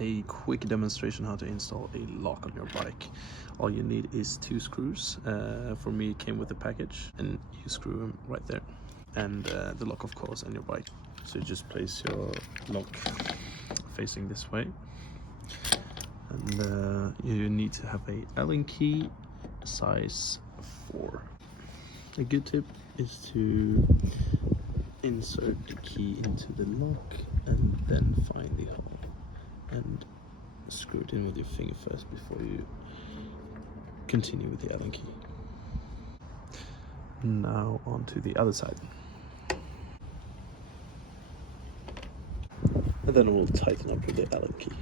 a quick demonstration how to install a lock on your bike. All you need is 2 screws. For me, it came with the package, and you screw them right there. And the lock, of course, on your bike. So you just place your lock facing this way. And you need to have a Allen key size 4. A good tip is to insert the key into the lock and then find the hole and screw it in with your finger first before you continue with the Allen key. Now on to the other side. And then we'll tighten up with the Allen key.